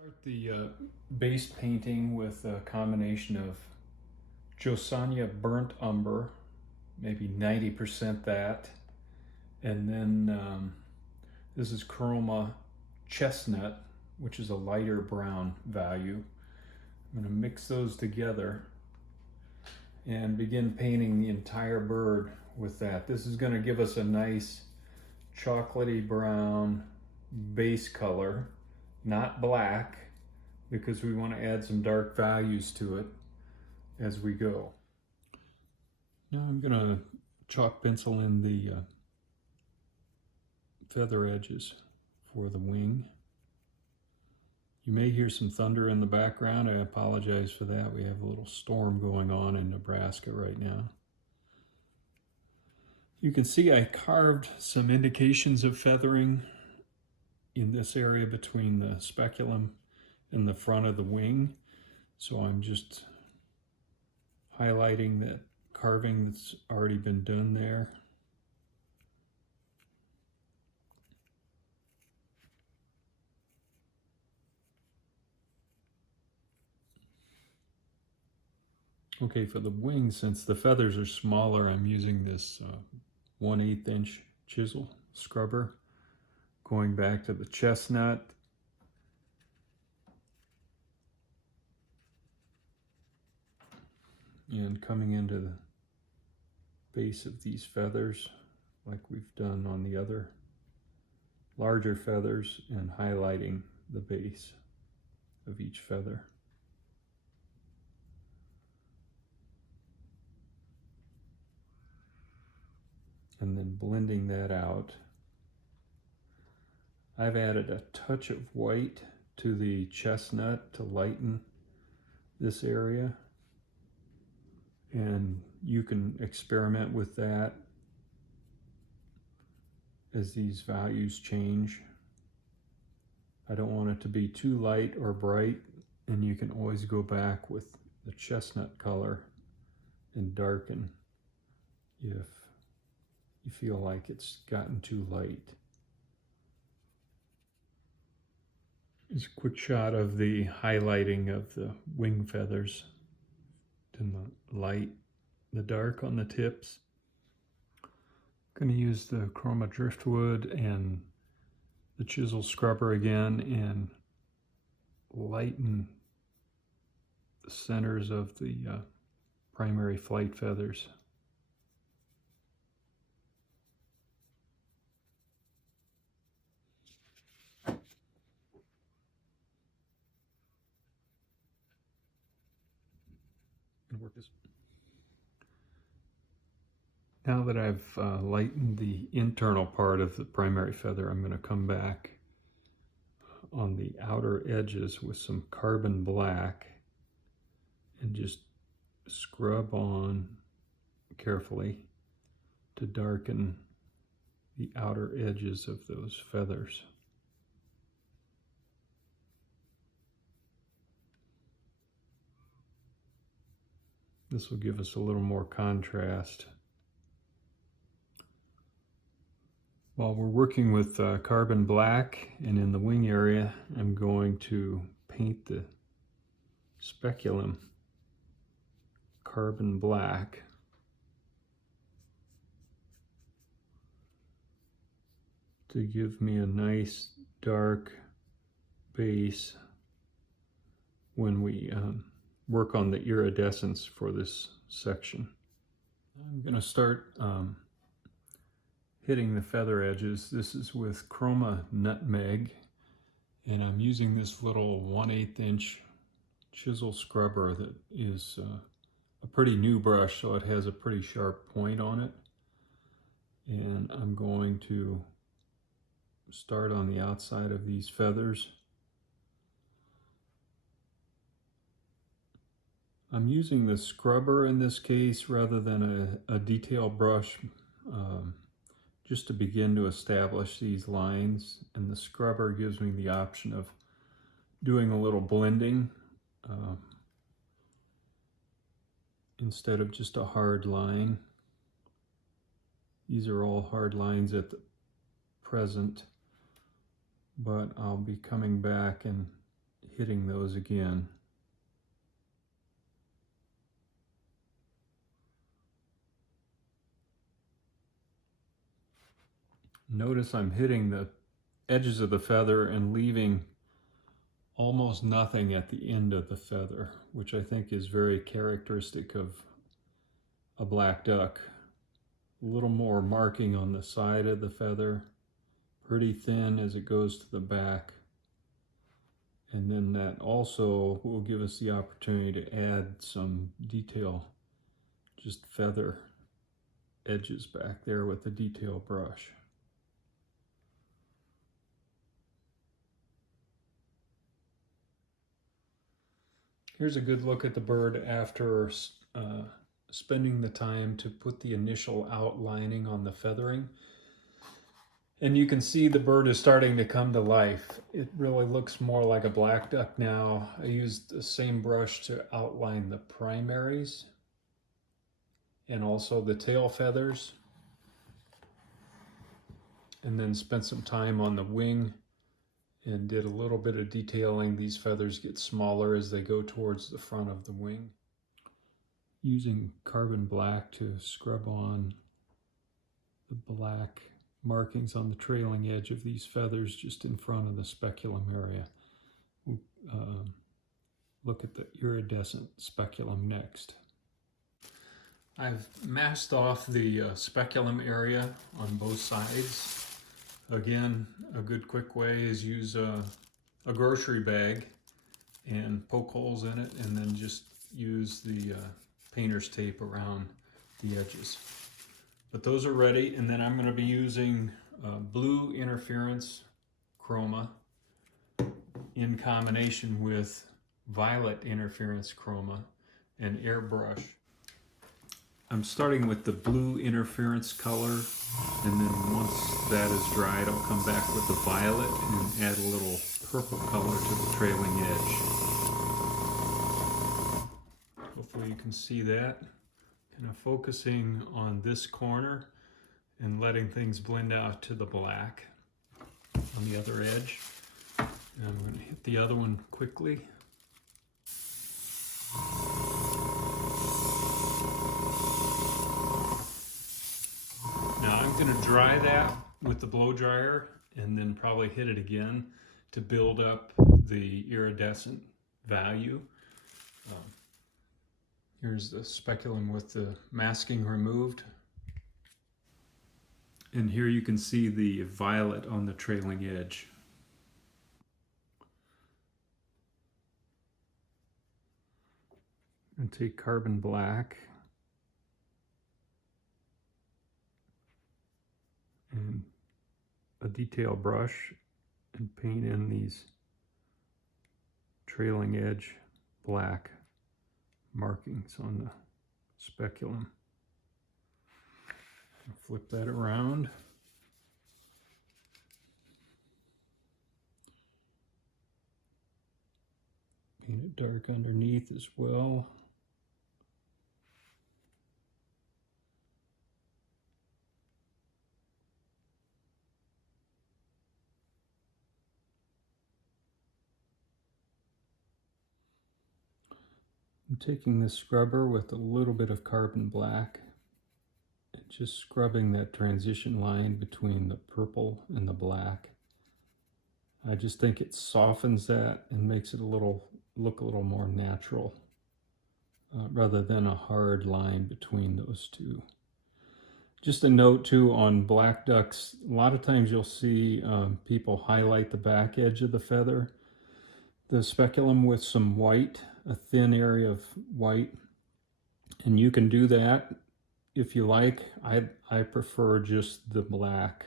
Start the base painting with a combination of Josania burnt umber, maybe 90% that, and then this is chroma chestnut, which is a lighter brown value. I'm going to mix those together and begin painting the entire bird with that. This is going to give us a nice chocolatey brown base color, not black, because we want to add some dark values to it as we go. Now I'm going to chalk pencil in the feather edges for the wing. You may hear some thunder in the background. I apologize for that. We have a little storm going on in Nebraska right now. You can see I carved some indications of feathering in this area between the speculum and the front of the wing. So I'm just highlighting that carving that's already been done there. Okay, for the wings, since the feathers are smaller, I'm using this 1/8 inch chisel scrubber, going back to the chestnut. And coming into the base of these feathers, like we've done on the other larger feathers, and highlighting the base of each feather. And then blending that out. I've added a touch of white to the chestnut to lighten this area. And you can experiment with that as these values change. I don't want it to be too light or bright, and you can always go back with the chestnut color and darken if you feel like it's gotten too light. It's a quick shot of the highlighting of the wing feathers in the light, the dark on the tips. I'm going to use the chroma driftwood and the chisel scrubber again and lighten the centers of the primary flight feathers. Work this. Now that I've lightened the internal part of the primary feather, I'm going to come back on the outer edges with some carbon black and just scrub on carefully to darken the outer edges of those feathers. This will give us a little more contrast. While we're working with carbon black and in the wing area, I'm going to paint the speculum carbon black. To give me a nice dark base when we work on the iridescence for this section. I'm going to start hitting the feather edges. This is with chroma nutmeg, and I'm using this little 1/8 inch chisel scrubber that is a pretty new brush, so it has a pretty sharp point on it. And I'm going to start on the outside of these feathers. I'm using the scrubber in this case rather than a detail brush, just to begin to establish these lines, and the scrubber gives me the option of doing a little blending instead of just a hard line. These are all hard lines at the present, but I'll be coming back and hitting those again. Notice I'm hitting the edges of the feather and leaving almost nothing at the end of the feather, which I think is very characteristic of a black duck. A little more marking on the side of the feather, pretty thin as it goes to the back. And then that also will give us the opportunity to add some detail, just feather edges back there with the detail brush. Here's a good look at the bird after spending the time to put the initial outlining on the feathering. And you can see the bird is starting to come to life. It really looks more like a black duck now. I used the same brush to outline the primaries and also the tail feathers. And then spent some time on the wing and did a little bit of detailing. These feathers get smaller as they go towards the front of the wing. Using carbon black to scrub on the black markings on the trailing edge of these feathers just in front of the speculum area. We'll look at the iridescent speculum next. I've masked off the speculum area on both sides. Again, a good quick way is use a grocery bag and poke holes in it, and then just use the painter's tape around the edges. But those are ready, and then I'm going to be using blue interference chroma in combination with violet interference chroma and airbrush. I'm starting with the blue interference color, and then once that is dried, I'll come back with the violet and add a little purple color to the trailing edge. Hopefully you can see that. Kind of focusing on this corner and letting things blend out to the black on the other edge. And I'm going to hit the other one quickly. Now I'm going to dry that with the blow dryer and then probably hit it again to build up the iridescent value. Here's the speculum with the masking removed. And here you can see the violet on the trailing edge. And take carbon black and a detail brush and paint in these trailing edge black markings on the speculum. Flip that around. Paint it dark underneath as well. I'm taking this scrubber with a little bit of carbon black and just scrubbing that transition line between the purple and the black. I just think it softens that and makes it look a little more natural rather than a hard line between those two. Just a note too on black ducks, a lot of times you'll see people highlight the back edge of the feather, the speculum with some white, a thin area of white, and you can do that if you like. I prefer just the black,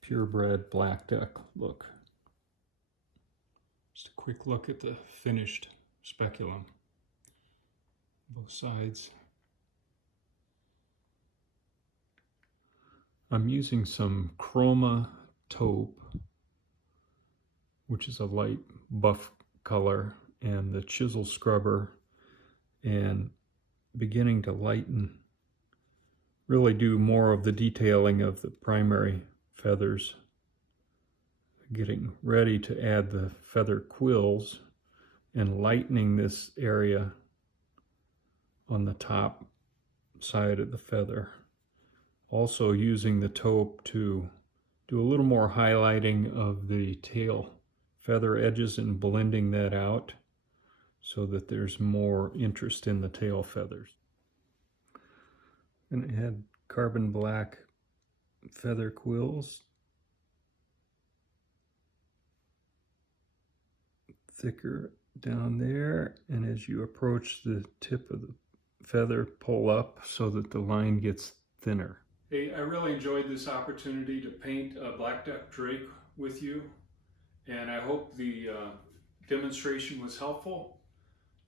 purebred black duck look. Just a quick look at the finished speculum, both sides. I'm using some chroma taupe, which is a light buff color, and the chisel scrubber, and beginning to lighten, really do more of the detailing of the primary feathers. getting ready to add the feather quills and lightening this area on the top side of the feather. Also using the taupe to do a little more highlighting of the tail feather edges and blending that out so that there's more interest in the tail feathers. And add carbon black feather quills, thicker down there, and as you approach the tip of the feather, pull up so that the line gets thinner. Hey, I really enjoyed this opportunity to paint a black duck drake with you, and I hope the demonstration was helpful,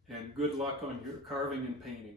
and good luck on your carving and painting.